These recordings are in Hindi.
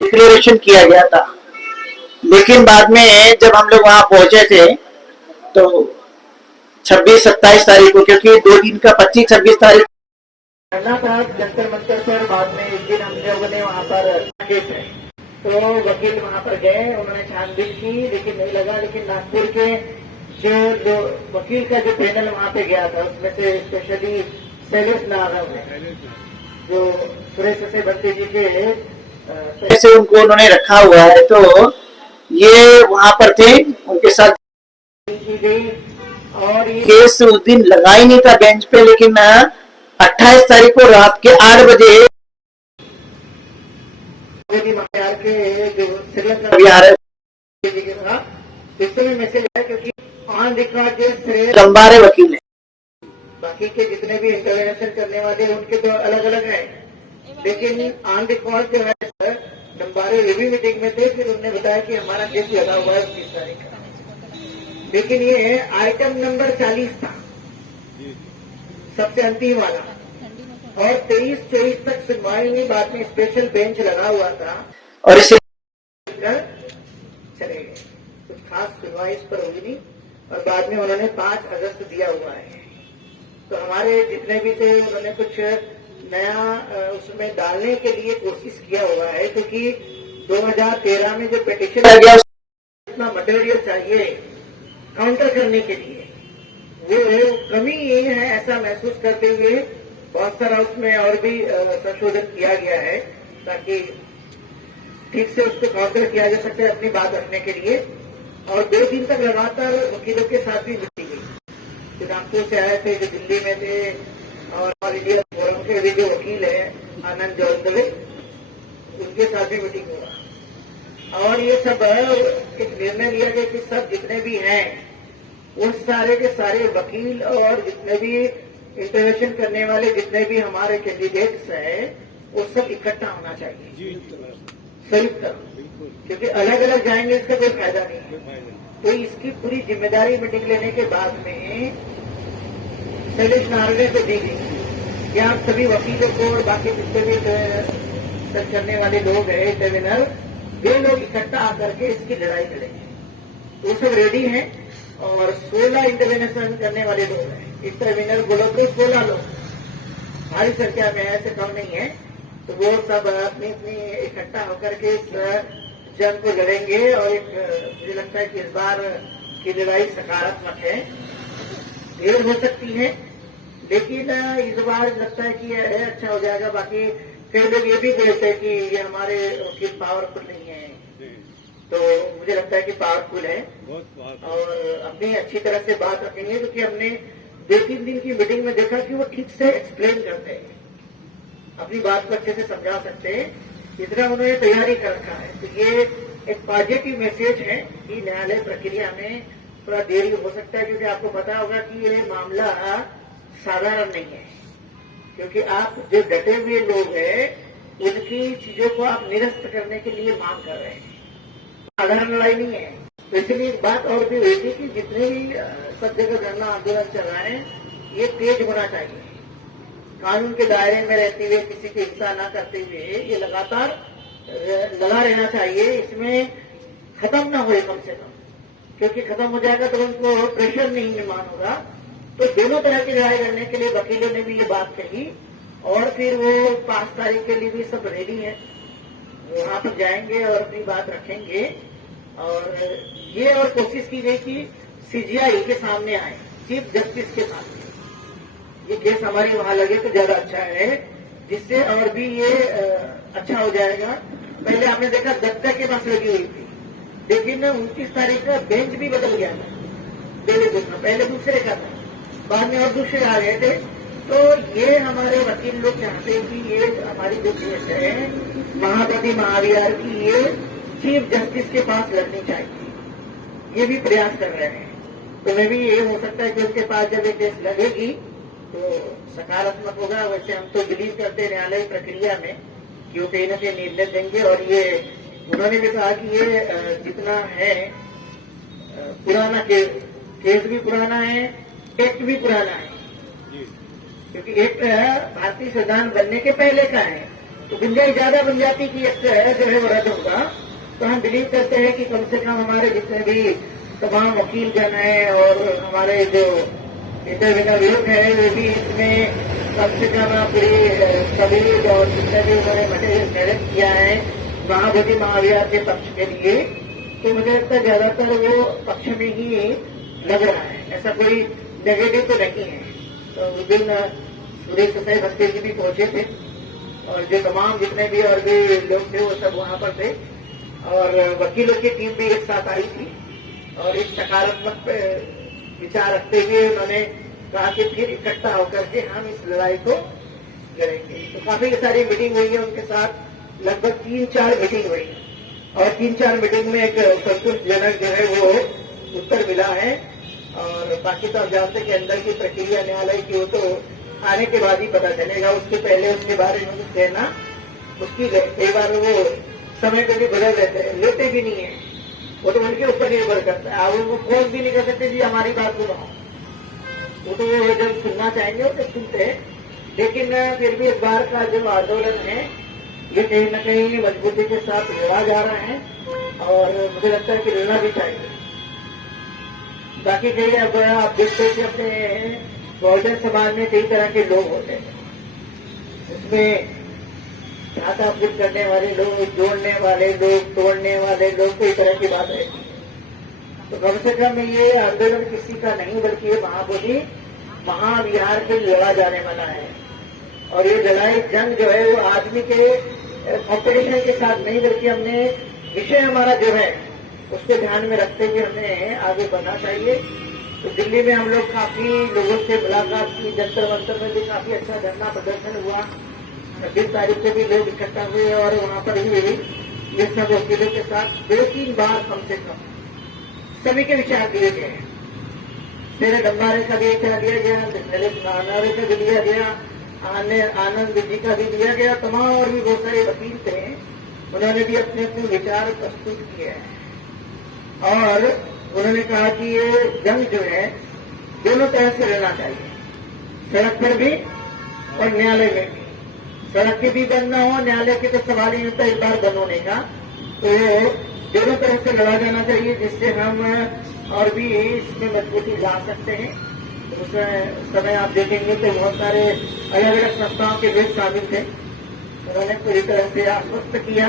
डिक्लेरेशन किया गया था। लेकिन बाद में जब हम लोग वहां पहुंचे थे तो 26-27 तारीख को, क्योंकि 2 दिन का 25-26 तारीख करना था जंतर मंतर पर, बाद में एक दिन हम लोगों ने वहां पर केस है तो वकील वहां पर गए, उन्होंने छानबीन की लेकिन नहीं लगा। लेकिन नागपुर के जो वकील का जो पैनल वहां पे गया था उसमें से स्पेशली शैलेश नारव है, जो सुरेश से बंटी जी के से उनको उन्होंने रखा हुआ है, तो ये वहां पर थे, उनके साथ की गई। और ये केस उस दिन लगा ही नहीं था बेंच पे, लेकिन 28 तारीख को रात के 8 बजे के जो श्रीलंका इसमें मैसेज है, क्योंकि ऑन रिकॉर्ड के श्रेय लंबारे वकील है, बाकी के जितने भी इंटरवेंशन करने वाले उनके तो अलग अलग है, लेकिन ऑन रिकॉर्ड जो है सर लंबारे रिव्यू मीटिंग में थे। फिर उन्होंने बताया कि हमारा केस लगा हुआ है 30 तारीख का, लेकिन ये आइटम नंबर 40 था, सबसे अंतिम वाला, और 23-24 तक सुनवाई हुई। बाद में स्पेशल बेंच लगा हुआ था और इसे चले गए, कुछ खास सुनवाई इस पर होगी नहीं। और बाद में उन्होंने 5 अगस्त दिया हुआ है। तो हमारे जितने भी थे उन्होंने कुछ नया उसमें डालने के लिए कोशिश किया हुआ है, क्योंकि 2013 में जो पिटिशन आ गया उतना मटेरियल चाहिए काउंटर करने के लिए, वो कमी ये है ऐसा महसूस करते हुए बहुत सारा उसमें और भी संशोधन किया गया है, ताकि ठीक से उसको काउंटर किया जा सके अपनी बात रखने के लिए। और 2 दिन तक लगातार वकीलों के साथ भी मिली गई, जो नागपुर से आए थे, जो दिल्ली में थे, और ऑल इंडिया फोरम के भी जो वकील है आनंद जौलदवे, उनके साथ भी मीटिंग हुआ। और ये सब एक निर्णय लिया गया कि सब जितने भी हैं उन सारे के सारे वकील और जितने भी इंटरवेंशन करने वाले जितने भी हमारे कैंडिडेट्स हैं वो सब इकट्ठा होना चाहिए, संयुक्त, क्योंकि अलग अलग जाएंगे इसका कोई फायदा नहीं है। तो इसकी पूरी जिम्मेदारी मीटिंग लेने के बाद में शैलेश नारवे को दी गई कि आप सभी वकीलों को और बाकी जितने भी सर्च करने वाले लोग हैं इंटरव्यूनर, वे लोग इकट्ठा आकर के इसकी लड़ाई लड़ेंगे। वो सब रेडी हैं और 16 इंटरवेंशन करने वाले लोग हैं। इंटरव्यूनर बोलो तो 16 लोग, भारी संख्या में ऐसे कम नहीं है। तो वो सब अपनी अपनी इकट्ठा होकर के इस जंग को लड़ेंगे। और एक मुझे लगता है कि इस बार की लड़ाई सकारात्मक है, देर हो सकती है लेकिन इस बार लगता है कि यह अच्छा हो जाएगा। बाकी कई लोग ये भी कहते हैं कि ये हमारे वकील पावरफुल नहीं है, तो मुझे लगता है कि पावरफुल है और अपनी अच्छी तरह से बात रखेंगे, क्योंकि हमने 2-3 दिन की मीटिंग में देखा कि वो ठीक से एक्सप्लेन करते हैं, अपनी बात को अच्छे से समझा सकते हैं, इतना उन्होंने तैयारी कर रखा है। तो ये एक पॉजिटिव मैसेज है कि न्यायालय प्रक्रिया में थोड़ा देरी हो सकता है, क्योंकि आपको पता होगा कि ये मामला साधारण नहीं है, क्योंकि आप जो डटे हुए लोग हैं उनकी चीजों को आप निरस्त करने के लिए मांग कर रहे हैं, साधारण लड़ाई नहीं है। तो इसलिए एक बात और भी हुई थी कि जितने भी सब जगह धरना आंदोलन चल रहा है ये तेज होना चाहिए, कानून के दायरे में रहते हुए, किसी की हिंसा न करते हुए ये लगातार लगा रहना चाहिए। इसमें खत्म ना हो कम से कम, क्योंकि खत्म हो जाएगा तो उनको प्रेशर नहीं निर्माण होगा। तो दोनों तरह की लड़ाई लड़ने के लिए वकीलों ने भी ये बात कही और फिर वो 5 तारीख के लिए भी सब रेडी है, वहां पर जाएंगे और अपनी बात रखेंगे। और ये और कोशिश की गई कि सीजीआई के सामने आए, चीफ जस्टिस के सामने ये केस हमारी वहां लगे तो ज्यादा अच्छा है, जिससे और भी ये अच्छा हो जाएगा। पहले आपने देखा दत्ता के पास लगी हुई थी, लेकिन 29 तारीख का बेंच भी बदल गया था, पहले दूसरे का था, बाद में और दूसरे आ गए थे। तो ये हमारे वकील लोग चाहते हैं कि ये हमारी जो केस है महागति महाविहार की, ये चीफ जस्टिस के पास लड़नी चाहिए, ये भी प्रयास कर रहे हैं। तो मैं भी ये हो सकता है कि उनके पास जब ये केस लगेगी तो सकारात्मक होगा। वैसे हम तो बिलीव करते हैं न्यायालय प्रक्रिया में कि वो कहीं न कहीं निर्णय देंगे। और ये उन्होंने भी कहा कि ये जितना है पुराना केस भी पुराना है, एक्ट भी पुराना है, क्योंकि एक्ट भारतीय संविधान बनने के पहले का है तो गुंजाइश ज्यादा बन जाती कि जो है वो रद्द होगा। तो हम बिलीव करते हैं कि कम से कम हमारे जितने भी तमाम वकील जन हैं और हमारे जो इंटरव्यूनर लोग हैं वे भी इसमें कम से कम पूरी सभी और जितने भी उन्होंने मटेरियल मेहनत किया है महाबोधि महाविहार के पक्ष के लिए, तो मुझे लगता है ज्यादातर वो पक्ष में ही लग रहा है, ऐसा कोई नेगेटिव तो नहीं है। तो उस दिन सुरेश साई भक्ति जी भी पहुंचे थे और जो तमाम जितने भी और भी लोग थे वो सब वहां पर थे और वकीलों की टीम भी एक साथ आई थी और एक सकारात्मक विचार रखते हुए उन्होंने कहा कि फिर इकट्ठा होकर के हम इस लड़ाई को लड़ेंगे। तो काफी सारी मीटिंग हुई है उनके साथ, लगभग 3-4 मीटिंग हुई और 3-4 मीटिंग में एक संतोषजनक जो है वो उत्तर मिला है। और बाकी तो आप जानते कि अंदर की प्रक्रिया न्यायालय की, वो तो आने के बाद ही पता चलेगा, उसके पहले उसके बारे में कुछ कहना मुश्किल है। कई बार वो समय पे भी बदल लेते भी नहीं है, वो तो उनके ऊपर निर्भर करता है। आप उनको फोन भी नहीं कर सकते जी हमारी बात सुनो, वो तो वो जब सुनना चाहेंगे वो तो सुनते हैं। लेकिन फिर भी इस बार का जो आंदोलन है ये कहीं न कहीं मजबूती के साथ लड़ा जा रहा है और मुझे लगता है कि लड़ना भी चाहिए। बाकी कई अब आप देखते हैं कि अपने बहुजन समाज में कई तरह के लोग होते हैं, उसमें घाटा फूट करने वाले लोग, जोड़ने वाले लोग, तोड़ने वाले लोग, कई तरह की बात रहती है। तो कम से कम ये आंदोलन किसी का नहीं बल्कि ये महाबोधि महाविहार के लड़ा जाने वाला है और ये लड़ाई जंग जो है वो आदमी के कॉम्पिटिशन के साथ नहीं बल्कि हमने विषय हमारा जो है उसको ध्यान में रखते हुए हमें आगे बढ़ना चाहिए। तो दिल्ली में हम लोग काफी लोगों से मुलाकात की, जंतर मंतर में भी काफी अच्छा धरना प्रदर्शन हुआ, 20 तारीख को भी लोग इकट्ठा हुए और वहां पर भी ये सब वकीलों के साथ 2-3 बार कम से कम सभी के विचार दिए गए हैं। मेरे डम्बारे का भी विचार दिया गया, मेरे नानारे का भी दिया गया, आनंद जी का भी दिया गया, तमाम और भी बहुत सारे वकील थे, उन्होंने भी अपने अपने विचार प्रस्तुत किए हैं और उन्होंने कहा कि ये जंग जो है दोनों तरह से रहना चाहिए, सड़क पर भी और न्यायालय में भी। सड़क के भी बंद न हो, न्यायालय के तो सवाल ही होता है एक बार बंद होने का, तो दोनों तरह से लड़ा जाना चाहिए जिससे हम और भी इसमें मजबूती ला सकते हैं। उस समय आप देखेंगे तो बहुत सारे अलग अलग संस्थाओं के लोग शामिल थे, उन्होंने पूरी तरह से आश्वस्त किया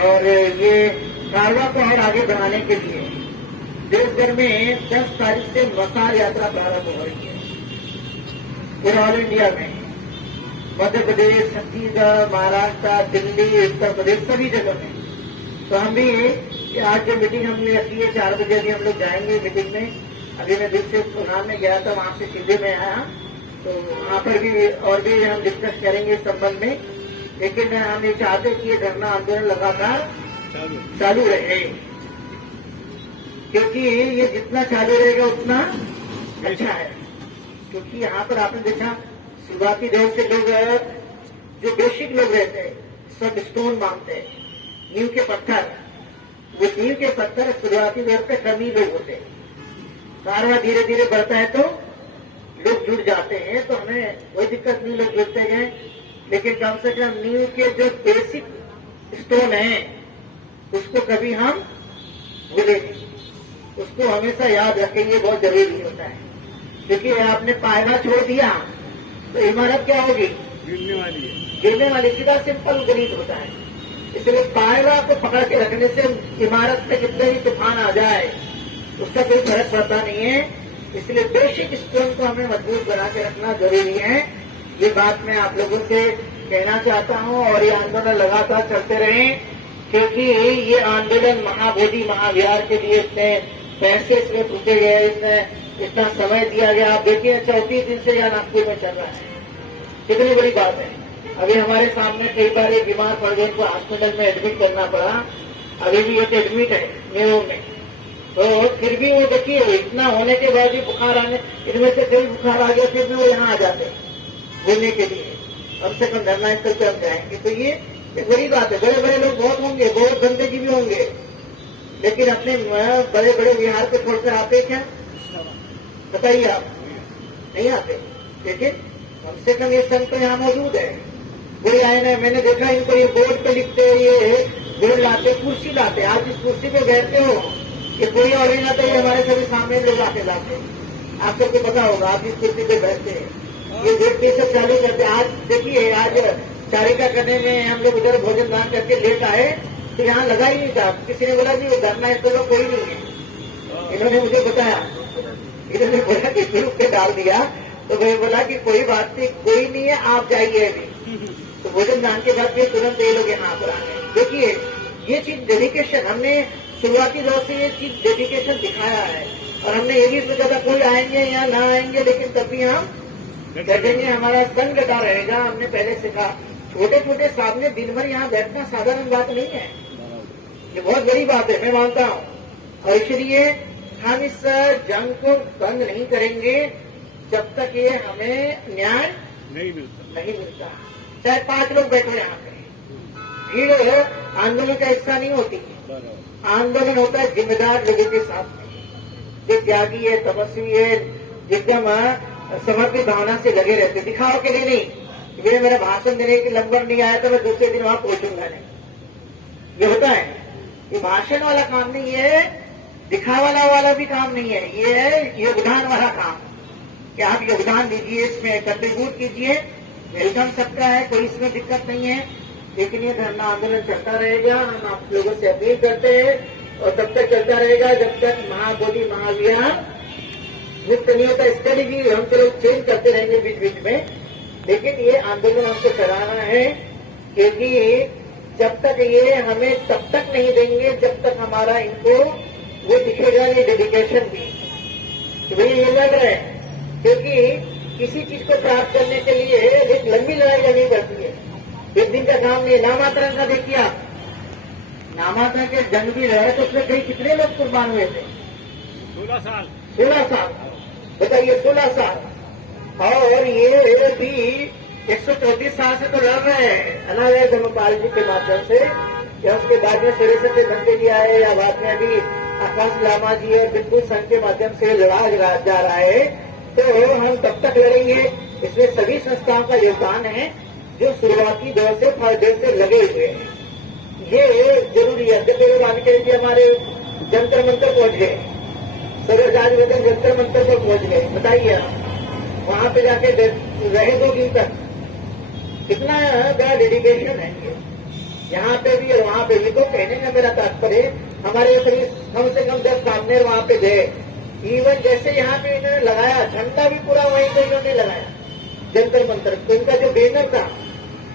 और ये कारवा को और आगे बढ़ाने के लिए देश भर में 10 तारीख से मसाल यात्रा प्रारंभ हो रही है पूरे ऑल इंडिया में, मध्य प्रदेश, छत्तीसगढ़, महाराष्ट्र, दिल्ली, उत्तर प्रदेश, सभी जगह में। तो हम भी आज जो मीटिंग हमने रखी है 4 बजे अभी हम लोग जाएंगे मीटिंग में। अभी मैं दिल से प्रोग्राम में गया था, वहां से सीधे में आया, तो वहां पर भी और भी हम डिस्कस करेंगे इस संबंध में। लेकिन हम ये चाहते कि ये धरना आंदोलन लगातार चालू रहे, क्योंकि ये जितना चालू रहेगा उतना अच्छा है। क्योंकि यहाँ पर आपने देखा शुरुआती दौर से लोग जो बेसिक लोग रहते हैं सब स्टोन मांगते हैं, नींव के पत्थर, वो नींव के पत्थर शुरुआती दौर पे कम ही लोग होते हैं। कारवा धीरे धीरे बढ़ता है तो लोग जुड़ जाते हैं, तो हमें कोई दिक्कत नहीं, लोग जुड़ते गए। लेकिन कम से कम नींव के जो बेसिक स्टोन है उसको कभी हम भूले नहीं, उसको हमेशा याद रखें, ये बहुत जरूरी होता है। क्योंकि आपने पायदा छोड़ दिया तो इमारत क्या होगी, गिरने वाली सीधा सिंपल गणित होता है। इसलिए पायदा को पकड़ के रखने से इमारत में कितने भी तूफान आ जाए उसका कोई फर्क पड़ता नहीं है। इसलिए बेसिक स्टोन को हमें मजबूत बना के रखना जरूरी है। ये बात मैं आप लोगों से कहना चाहता हूं और ये आंदोलन लगातार चलते रहें, क्योंकि ये आंदोलन महाबोधि महाविहार के लिए इतने पैसे इसमें फूटे गए, इसमें इतना समय दिया गया। आप देखिए 34 दिन से यह नागपुर में चल रहा है, कितनी बड़ी बात है। अभी हमारे सामने कई बार एक बीमार पड़ गए, उनको हॉस्पिटल में एडमिट करना पड़ा, अभी भी एक एडमिट है मेयो में। तो फिर भी वो देखिए इतना होने के बाद भी बुखार आने, इनमें से कई बुखार आ गया, फिर भी वो यहाँ आ जाते हैं घूमने के लिए। कम से कम धरना स्थल पे हम जाएंगे, तो ये एक बड़ी बात है। बड़े बड़े लोग बहुत होंगे, बहुत गंदगी भी होंगे, लेकिन अपने बड़े बड़े विहार को छोड़कर आते क्या, बताइए आप, नहीं आते। लेकिन कम से कम ये संत तो यहाँ मौजूद है, कोई आए ना, मैंने देखा इनको ये बोर्ड पे लिखते, ये बोर्ड लाते, कुर्सी लाते, आप जिस कुर्सी पे बैठते हो ये कोई और ही ना, तो ये हमारे सभी सामने लोग आके लाते। आप सबको पता होगा, आप जिस कुर्सी पे बैठते हैं ये गेट ये सब चालू करते। आज देखिए, आज चारिका करने में हम लोग उधर भोजन दान करके लेट आए तो यहाँ लगा ही नहीं था। किसी ने बोला कि वो धरना इस तरह कोई नहीं है। इन्होंने मुझे बताया, इन्होंने बोला कि ग्रुप पे डाल दिया, तो मैं बोला कि कोई बात नहीं, कोई नहीं है, आप जाइए अभी। तो भोजन दान के बाद फिर तुरंत ये लोग यहाँ पर आ गए। देखिए, ये चीज डेडिकेशन, हमने शुरुआती दौर से ये चीज डेडिकेशन दिखाया है। और हमने ये भी सोचा था कोई आएंगे या ना आएंगे, लेकिन तब भी हम डटेंगे, हमारा संग डटा रहेगा। हमने पहले सीखा, छोटे छोटे सामने दिन भर यहाँ बैठना साधारण बात नहीं है, ये बहुत बड़ी बात है, मैं मानता हूँ। और इसलिए हम इस जंग को बंद नहीं करेंगे जब तक ये हमें न्याय नहीं मिलता। चाहे 5 लोग बैठो यहाँ पे, भीड़ आंदोलन का हिस्सा नहीं होती। आंदोलन होता है जिम्मेदार लोगों के साथ में, जो त्यागी है, तपस्वी है, एकदम समर्पित भावना से लगे रहते, दिखाओ के लिए नहीं। ये मेरा भाषण देने के नंबर नहीं आया तो मैं दूसरे दिन वहां पहुंचूंगा नहीं, ये होता है। ये भाषण वाला काम नहीं है, दिखावा वाला भी काम नहीं है, ये है योगदान वाला काम कि आप योगदान दीजिए, इसमें कंट्रीब्यूट कीजिए। वेलकम सबका है, कोई इसमें दिक्कत नहीं है, लेकिन ये धरना आंदोलन चलता रहेगा। हम आप लोगों से अपील करते हैं और तब तक चलता रहेगा जब तक महाबोधि महाविहार मुक्त नहीं होता। स्ट्रेटेजी हम चलो चेंज करते रहेंगे बीच बीच में, लेकिन ये आंदोलन हमको चलाना है, क्योंकि जब तक ये हमें तब तक नहीं देंगे जब तक हमारा इनको वो दिखेगा ये डेडिकेशन भी कि भाई ये लग रहे हैं। क्योंकि किसी चीज को प्राप्त करने के लिए एक लंबी लड़ाई लड़नी पड़ती है, एक दिन का काम नहीं। नामात्रा का देखिए आप, नामात्रा के जंग भी रहे तो उसमें कई कितने लोग कुर्बान हुए थे? 16 साल बताइए, 16 साल। और ये भी 134 साल से तो लड़ रहे हैं अनावय धर्मपाल जी के माध्यम से, या उसके बाद में सूर्य सत्य बनते जी आए, या बाद में अभी आकाश लामा जी और बिल्कुल संघ के माध्यम से लड़ा जा रहा है। तो हम तब तक लड़ेंगे, इसमें सभी संस्थाओं का योगदान है जो शुरुआती दौर से फायदे से लगे हुए हैं, ये जरूरी है। देखो रामचंद्र जी हमारे जंतर मंतर पहुंच गए, सदर जंतर मंतर पर पहुंच गए, बताइए वहां पे जाके रहे 2 दिन तक, कितना बड़ा डेडिकेशन है ये, यहाँ पे भी और वहां पे भी। तो कहने का मेरा तात्पर्य, हमारे सभी कम से कम 10 सामने वहां पे गए। इवन जैसे यहाँ पे इन्होंने लगाया झंडा भी पूरा वहीं पे इन्होंने लगाया जंतर मंतर, तो इनका जो बैनर था,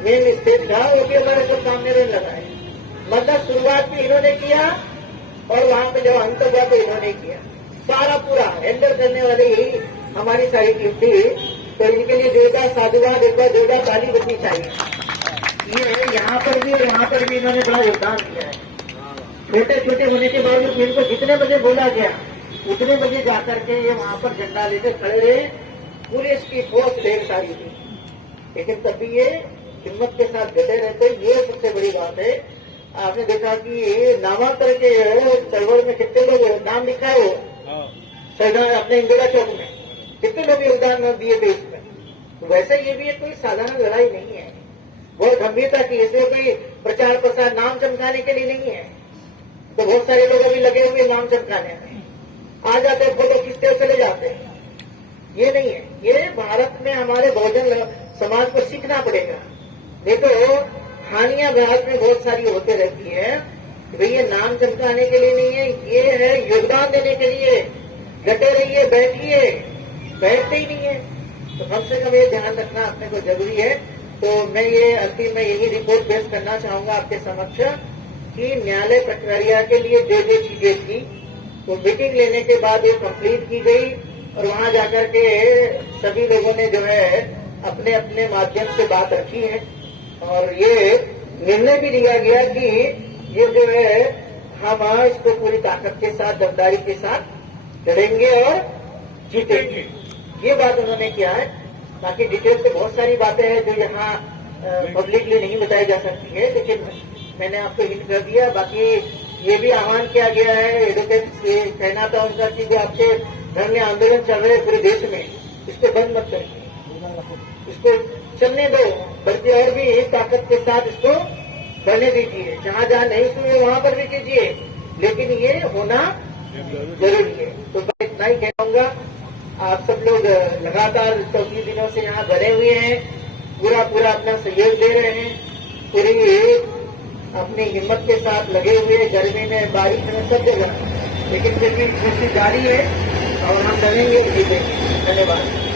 मेन स्टेज था, वो भी हमारे सब सामने लगाए। मतलब शुरुआत भी इन्होंने किया और वहां पे जब अंत हुआ तो इन्होंने किया, सारा पूरा हैंडल करने वाले यही हमारी सारी टीम थी। तो इनके लिए जोरदार साधुवाद, एक बार जोरदार ताली बजनी चाहिए। ये यहाँ पर भी और यहाँ पर भी इन्होंने बड़ा योगदान दिया है। छोटे छोटे होने के बावजूद इनको जितने बजे बोला गया उतने बजे जाकर के ये वहां पर झंडा लेकर खड़े रहे, पूरे इसकी फोर्स ढेर सारी थी, लेकिन तब भी ये हिम्मत के साथ डटे रहते। ये सबसे बड़ी बात है। आपने देखा कि नामांतर के चळवळ में कितने लोग नाम लिखा है, वो शहीद अपने इंदिरा चौक में कितने लोग योगदान दिए थे इसमें। तो वैसे ये भी कोई साधारण लड़ाई नहीं है, बहुत गंभीरता की, इसमें कोई प्रचार प्रसार नाम चमकाने के लिए नहीं है। तो बहुत सारे लोग अभी लगे हुए नाम चमकाने में, आ जाते हैं फोटो खींचते हुए चले जाते हैं, ये नहीं है। ये भारत में हमारे बहुजन समाज को सीखना पड़ेगा। देखो हानियां भारत में बहुत सारी होते रहती है, भाई ये नाम चमकाने के लिए नहीं है, ये है योगदान देने के लिए। डटे रहिए, बैठिए, बैठते ही नहीं है। तो कम से कम ये ध्यान रखना अपने को जरूरी है। तो मैं ये अंतिम में यही रिपोर्ट पेश करना चाहूंगा आपके समक्ष कि न्यायालय प्रक्रिया के लिए जो जो चीजें थी तो मीटिंग लेने के बाद ये कंप्लीट की गई, और वहां जाकर के सभी लोगों ने जो है अपने अपने माध्यम से बात रखी है, और ये निर्णय भी लिया गया कि ये जो है हम इसको पूरी ताकत के साथ, दमदारी के साथ लड़ेंगे और जीतेंगे। ये बात उन्होंने किया है। बाकी डिटेल से बहुत सारी बातें हैं जो यहाँ पब्लिकली नहीं बताई जा सकती है, लेकिन मैंने आपको हिंट कर दिया। बाकी ये भी आह्वान किया गया है, एडवोकेट से कहना था उनका कि जो आपके धरने आंदोलन चल रहे हैं पूरे देश में, इसको बंद मत करिए, इसको चलने दो, बल्कि और भी ताकत के साथ इसको बढ़ने दीजिए। जहां जहां नहीं सुने वहां पर भी कीजिए, लेकिन ये होना जरूरी है। तो मैं इतना ही कहूंगा, आप सब लोग लगातार 34 दिनों से यहाँ बने हुए हैं, पूरा अपना सहयोग दे रहे हैं, पूरी अपनी हिम्मत के साथ लगे हुए, गर्मी में बारिश में सब जगह, लेकिन फिर भी कोशिश जारी है और हम डरेंगे, जीतेंगे। धन्यवाद।